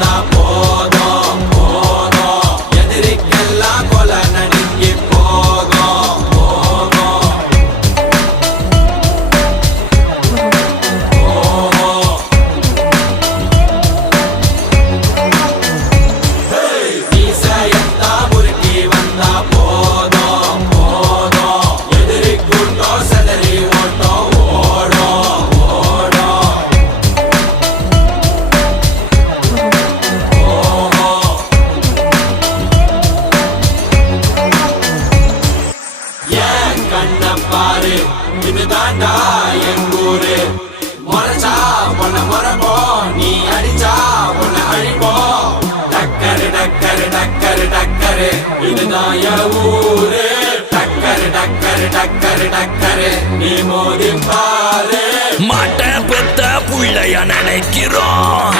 வந்தா போதும் போதும் எதிரிக்கெல்லாம் கொலை நடுங்கி போகும் போகும் மீசையத்தா முறுக்கி வந்தா போதும் போதும் எதிரி கூட்டம் செதறி ஓட்டம் ஓடும் ஓடும் ஏன் கண்ண பாரு இதுதாண்டா எங்கூரு முறைச்சா உன்னை முறைப்போம் நீ அடிச்சா உன்னை அழிப்போம் டக்கரு டக்கரு டக்கரு டக்கரு இதுதான் என் ஊரு டக்கரு டக்கரு டக்கரு டக்கரு நீ மோதி பாரு மாட்ட பெத்த புள்ளைய நினைக்கிறோம்